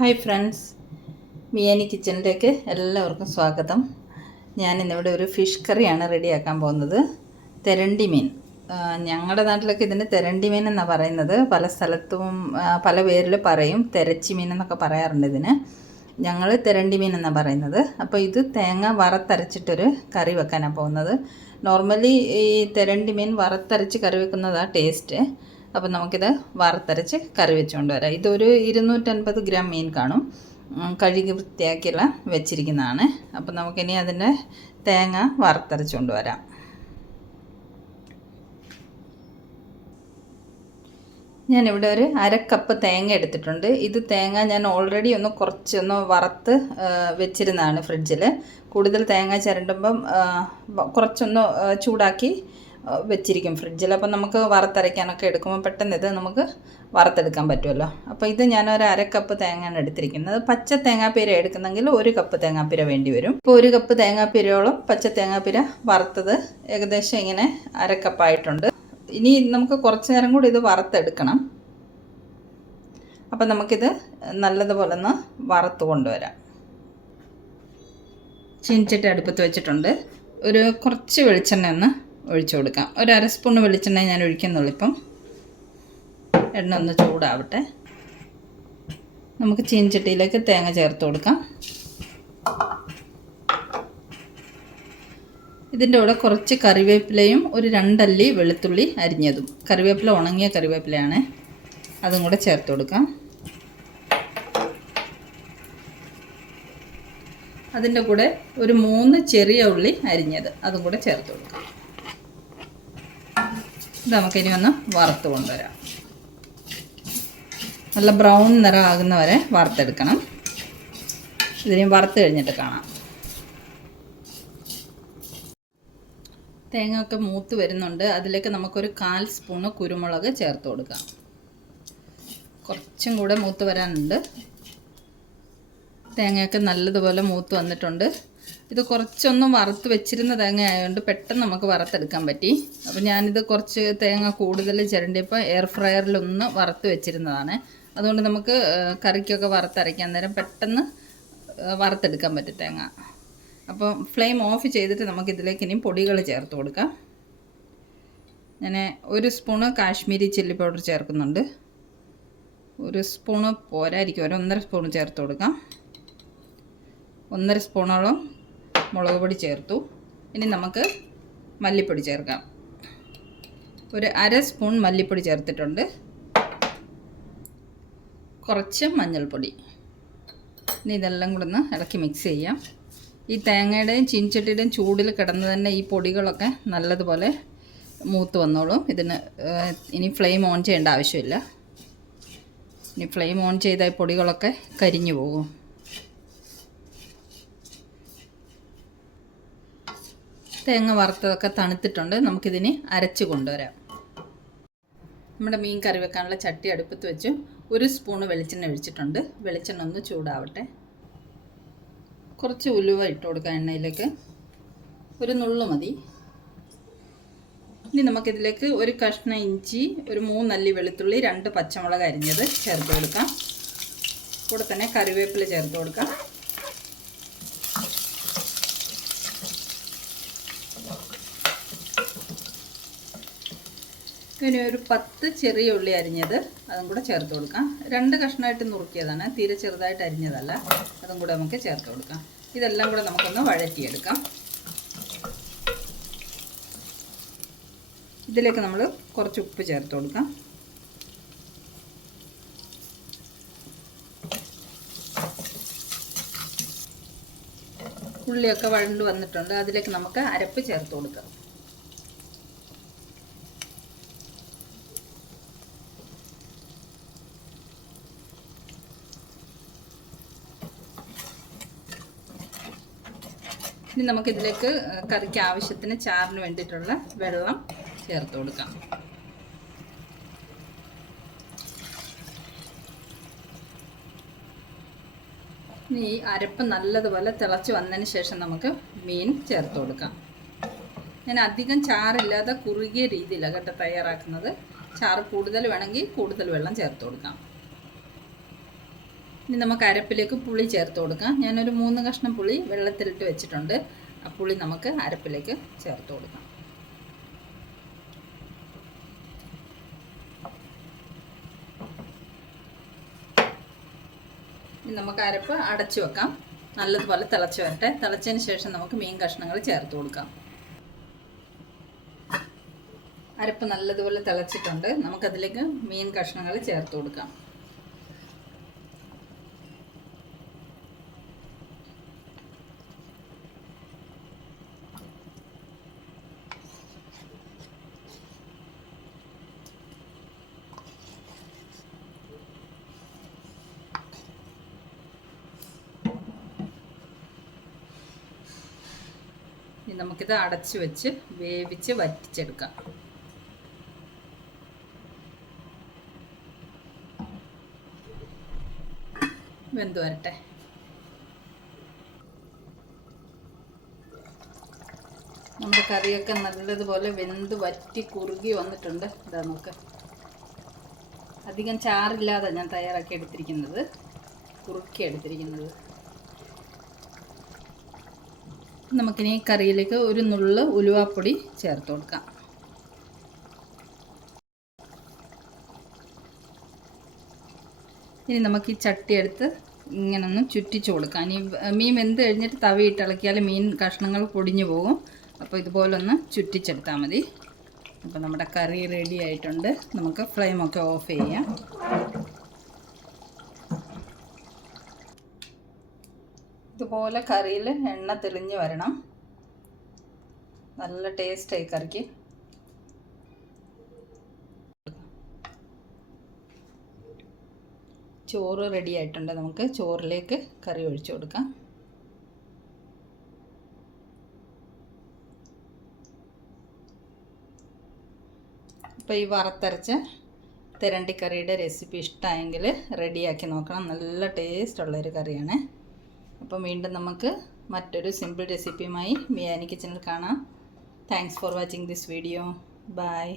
Hi friends, മിയാനി കിച്ചണിലേക്ക് എല്ലാവർക്കും സ്വാഗതം. ഞാനിന്നിവിടെ ഒരു ഫിഷ് കറിയാണ് റെഡിയാക്കാൻ പോകുന്നത്. തെരണ്ടി മീൻ, ഞങ്ങളുടെ നാട്ടിലൊക്കെ ഇതിന് തെരണ്ടി മീൻ എന്നാണ് പറയുന്നത്. പല സ്ഥലത്തും പല പേരിൽ പറയും. തെരച്ചി മീൻ എന്നൊക്കെ പറയാറുണ്ട് ഇതിന്. ഞങ്ങൾ തെരണ്ടി മീൻ എന്നാണ് പറയുന്നത്. അപ്പോൾ ഇത് തേങ്ങ വറുത്തരച്ചിട്ടൊരു കറി വെക്കാനാണ് പോകുന്നത്. നോർമലി ഈ തെരണ്ടി മീൻ വറുത്തരച്ച് കറി വെക്കുന്നതാണ് ടേസ്റ്റ്. അപ്പോൾ നമുക്കിത് വറുത്തരച്ച് കറി വെച്ചുകൊണ്ട് വരാം. ഇതൊരു 250 ഗ്രാം മീൻ കാണും. കഴുകി വൃത്തിയാക്കിയുള്ള വെച്ചിരിക്കുന്നതാണ്. അപ്പോൾ നമുക്കിനി അതിൻ്റെ തേങ്ങ വറുത്തരച്ചുകൊണ്ട് വരാം. ഞാനിവിടെ ഒരു 1/2 കപ്പ് തേങ്ങ എടുത്തിട്ടുണ്ട്. ഇത് തേങ്ങ ഞാൻ ഓൾറെഡി കുറച്ചൊന്ന് വറുത്ത് വെച്ചിരുന്നതാണ് ഫ്രിഡ്ജിൽ. കൂടുതൽ തേങ്ങ ചിരണ്ടുമ്പം കുറച്ചൊന്ന് ചൂടാക്കി വെച്ചിരിക്കും ഫ്രിഡ്ജിൽ. അപ്പം നമുക്ക് വറുത്തരയ്ക്കാനൊക്കെ എടുക്കുമ്പോൾ പെട്ടെന്ന് ഇത് നമുക്ക് വറുത്തെടുക്കാൻ പറ്റുമല്ലോ. അപ്പോൾ ഇത് ഞാനൊരു 1/2 കപ്പ് തേങ്ങയാണ് എടുത്തിരിക്കുന്നത്. പച്ച തേങ്ങാപ്പീര എടുക്കുന്നെങ്കിൽ 1 കപ്പ് തേങ്ങാപ്പീര വേണ്ടി വരും. ഇപ്പോൾ 1 കപ്പ് തേങ്ങാപ്പീരയോളം പച്ച തേങ്ങാപ്പീര വറുത്തത് ഏകദേശം ഇങ്ങനെ 1/2 കപ്പായിട്ടുണ്ട്. ഇനി നമുക്ക് കുറച്ച് നേരം കൂടി ഇത് വറുത്തെടുക്കണം. അപ്പം നമുക്കിത് നല്ലതുപോലെ ഒന്ന് വറുത്ത് കൊണ്ടുവരാം. ചീനിച്ചട്ടി അടുപ്പത്ത് വെച്ചിട്ടുണ്ട്. കുറച്ച് വെളിച്ചെണ്ണ ഒന്ന് ഒഴിച്ചു കൊടുക്കാം. 1/2 സ്പൂൺ വെളിച്ചെണ്ണ ഞാൻ ഒഴിക്കുന്നുള്ളൂ. ഇപ്പം എണ്ണ ഒന്ന് ചൂടാവട്ടെ. നമുക്ക് ചീനിച്ചട്ടിയിലേക്ക് തേങ്ങ ചേർത്ത് കൊടുക്കാം. ഇതിൻ്റെ കൂടെ കുറച്ച് കറിവേപ്പിലയും 2 അല്ലി വെളുത്തുള്ളി അരിഞ്ഞതും. കറിവേപ്പില ഉണങ്ങിയ കറിവേപ്പിലയാണ്, അതും കൂടെ ചേർത്ത് കൊടുക്കാം. അതിൻ്റെ കൂടെ 3 ചെറിയ ഉള്ളി അരിഞ്ഞത്, അതും കൂടെ ചേർത്ത് കൊടുക്കാം. ഇത് നമുക്കിനി ഒന്ന് വറുത്ത് കൊണ്ടുവരാം. നല്ല ബ്രൗൺ നിറമാകുന്ന വരെ വറുത്തെടുക്കണം. ഇതിനി വറുത്ത് കഴിഞ്ഞിട്ട് കാണാം. തേങ്ങ ഒക്കെ മൂത്ത് വരുന്നുണ്ട്. അതിലേക്ക് നമുക്കൊരു 1/4 സ്പൂണ് കുരുമുളക് ചേർത്ത് കൊടുക്കാം. കുറച്ചും കൂടെ മൂത്ത് വരാനുണ്ട്. തേങ്ങയൊക്കെ നല്ലതുപോലെ മൂത്ത് വന്നിട്ടുണ്ട്. ഇത് കുറച്ചൊന്നും വറുത്ത് വെച്ചിരുന്ന തേങ്ങ ആയതുകൊണ്ട് പെട്ടെന്ന് നമുക്ക് വറുത്തെടുക്കാൻ പറ്റി. അപ്പോൾ ഞാനിത് കുറച്ച് തേങ്ങ കൂടുതൽ ചിരണ്ടിയപ്പോൾ എയർ ഫ്രയറിലൊന്ന് വറുത്ത് വെച്ചിരുന്നതാണ്. അതുകൊണ്ട് നമുക്ക് കറിക്കൊക്കെ വറുത്തരയ്ക്കാൻ നേരം പെട്ടെന്ന് വറുത്തെടുക്കാൻ പറ്റും തേങ്ങ. അപ്പോൾ ഫ്ലെയിം ഓഫ് ചെയ്തിട്ട് നമുക്കിതിലേക്ക് ഇനി പൊടികൾ ചേർത്ത് കൊടുക്കാം. ഞാൻ 1 സ്പൂണ് കാശ്മീരി ചില്ലി പൗഡർ ചേർക്കുന്നുണ്ട്. 1 സ്പൂണ് പോരായിരിക്കും, 1.5 സ്പൂൺ ചേർത്ത് കൊടുക്കാം. 1.5 സ്പൂണോളം മുളക് പൊടി ചേർത്തു. ഇനി നമുക്ക് മല്ലിപ്പൊടി ചേർക്കാം. 1/2 സ്പൂൺ മല്ലിപ്പൊടി ചേർത്തിട്ടുണ്ട്. കുറച്ച് മഞ്ഞൾപ്പൊടി. ഇനി ഇതെല്ലാം കൂടെ ഒന്ന് ഇളക്കി മിക്സ് ചെയ്യാം. ഈ തേങ്ങയുടെയും ചീനിച്ചട്ടിയുടെയും ചൂടിൽ കിടന്ന് തന്നെ ഈ പൊടികളൊക്കെ നല്ലതുപോലെ മൂത്ത് വന്നോളും. ഇനി ഫ്ലെയിം ഓൺ ചെയ്യേണ്ട ആവശ്യമില്ല. ഇനി ഫ്ലെയിം ഓൺ ചെയ്താൽ പൊടികളൊക്കെ കരിഞ്ഞു പോകും. തേങ്ങ വറുത്തതൊക്കെ തണുത്തിട്ടുണ്ട്. നമുക്കിതിന് അരച്ച് കൊണ്ടുവരാം. നമ്മുടെ മീൻ കറി വെക്കാനുള്ള ചട്ടി അടുപ്പത്ത് വെച്ച് 1 സ്പൂണ് വെളിച്ചെണ്ണ ഒഴിച്ചിട്ടുണ്ട്. വെളിച്ചെണ്ണ ഒന്ന് ചൂടാവട്ടെ. കുറച്ച് ഉലുവ ഇട്ട് കൊടുക്കാം എണ്ണയിലേക്ക്. 1 നുള്ളു മതി. ഇനി നമുക്കിതിലേക്ക് 1 കഷ്ണം ഇഞ്ചി, 3 അല്ലി വെളുത്തുള്ളി, 2 പച്ചമുളക് അരിഞ്ഞത് ചേർത്ത് കൊടുക്കാം. കൂടെ തന്നെ കറിവേപ്പില ചേർത്ത് കൊടുക്കാം. ഇനി 10 ചെറിയ ഉള്ളി അരിഞ്ഞത്, അതും കൂടെ ചേർത്ത് കൊടുക്കാം. 2 കഷ്ണമായിട്ട് നുറുക്കിയതാണ്, തീരെ ചെറുതായിട്ട് അരിഞ്ഞതല്ല. അതും കൂടെ നമുക്ക് ചേർത്ത് കൊടുക്കാം. ഇതെല്ലാം കൂടെ നമുക്കൊന്ന് വഴറ്റിയെടുക്കാം. ഇതിലേക്ക് നമ്മൾ കുറച്ച് ഉപ്പ് ചേർത്ത് കൊടുക്കാം. ഉള്ളിയൊക്കെ വഴണ്ട് വന്നിട്ടുണ്ട്. അതിലേക്ക് നമുക്ക് അരപ്പ് ചേർത്ത് കൊടുക്കാം. ഇനി നമുക്കിതിലേക്ക് കറിക്ക് ആവശ്യത്തിന് ചാറിന് വേണ്ടിയിട്ടുള്ള വെള്ളം ചേർത്ത് കൊടുക്കാം. ഇനി ഈ അരപ്പ് നല്ലതുപോലെ തിളച്ച് വന്നതിന് ശേഷം നമുക്ക് മീൻ ചേർത്ത് കൊടുക്കാം. ഞാൻ അധികം ചാറില്ലാതെ കുറുകിയ രീതിയിലാണ് കേട്ടോ തയ്യാറാക്കുന്നത്. ചാറ് കൂടുതൽ വേണമെങ്കിൽ കൂടുതൽ വെള്ളം ചേർത്ത് കൊടുക്കാം. ഇനി നമുക്ക് അരപ്പിലേക്ക് പുളി ചേർത്ത് കൊടുക്കാം. ഞാനൊരു 3 കഷ്ണം പുളി വെള്ളത്തിലിട്ട് വെച്ചിട്ടുണ്ട്. ആ പുളി നമുക്ക് അരപ്പിലേക്ക് ചേർത്ത് കൊടുക്കാം. ഇനി നമുക്ക് അരപ്പ് അടച്ചു വെക്കാം. നല്ലതുപോലെ തിളച്ച് വരട്ടെ. തിളച്ചതിന് ശേഷം നമുക്ക് മീൻ കഷ്ണങ്ങൾ ചേർത്ത് കൊടുക്കാം. അരപ്പ് നല്ലതുപോലെ തിളച്ചിട്ടുണ്ട്. നമുക്കതിലേക്ക് മീൻ കഷ്ണങ്ങൾ ചേർത്ത് കൊടുക്കാം. ഇനി നമുക്കിത് അടച്ചു വെച്ച് വേവിച്ച് വറ്റിച്ചെടുക്കാം. വെന്ത് വരട്ടെ. നമ്മുടെ കറിയൊക്കെ നല്ലതുപോലെ വെന്ത് വറ്റി കുറുകി വന്നിട്ടുണ്ട്. ഇതാ നോക്ക്, അധികം ചാറില്ലാതെ ഞാൻ തയ്യാറാക്കി എടുത്തിരിക്കുന്നത്, കുറുക്കി എടുത്തിരിക്കുന്നത്. നമുക്കിനി കറിയിലേക്ക് ഒരു നുള്ള് ഉലുവാപ്പൊടി ചേർത്ത് കൊടുക്കാം. ഇനി നമുക്ക് ഈ ചട്ടി എടുത്ത് ഇങ്ങനെ ഒന്ന് ചുറ്റിച്ച് കൊടുക്കാം. ഇനി മീൻ വെന്ത് കഴിഞ്ഞിട്ട് തവിയിട്ട് ഇളക്കിയാൽ മീൻ കഷ്ണങ്ങൾ പൊടിഞ്ഞു പോകും. അപ്പോൾ ഇതുപോലെ ഒന്ന് ചുറ്റിച്ചെടുത്താൽ മതി. അപ്പോൾ നമ്മുടെ കറി റെഡി ആയിട്ടുണ്ട്. നമുക്ക് ഫ്ലെയിമൊക്കെ ഓഫ് ചെയ്യാം. ഇതുപോലെ കറിയിൽ എണ്ണ തെളിഞ്ഞ് വരണം. നല്ല ടേസ്റ്റായി കറിക്ക്. ചോറ് റെഡി ആയിട്ടുണ്ട്. നമുക്ക് ചോറിലേക്ക് കറി ഒഴിച്ചു കൊടുക്കാം. അപ്പോൾ ഈ വറുത്തരച്ച തെരണ്ടിക്കറിയുടെ റെസിപ്പി ഇഷ്ടമായെങ്കിൽ റെഡിയാക്കി നോക്കണം. നല്ല ടേസ്റ്റുള്ളൊരു കറിയാണ്. അപ്പോൾ വീണ്ടും നമുക്ക് മറ്റൊരു സിമ്പിൾ റെസിപ്പിയുമായി മിയാനി കിച്ചണിൽ കാണാം. Thanks for watching this video. By.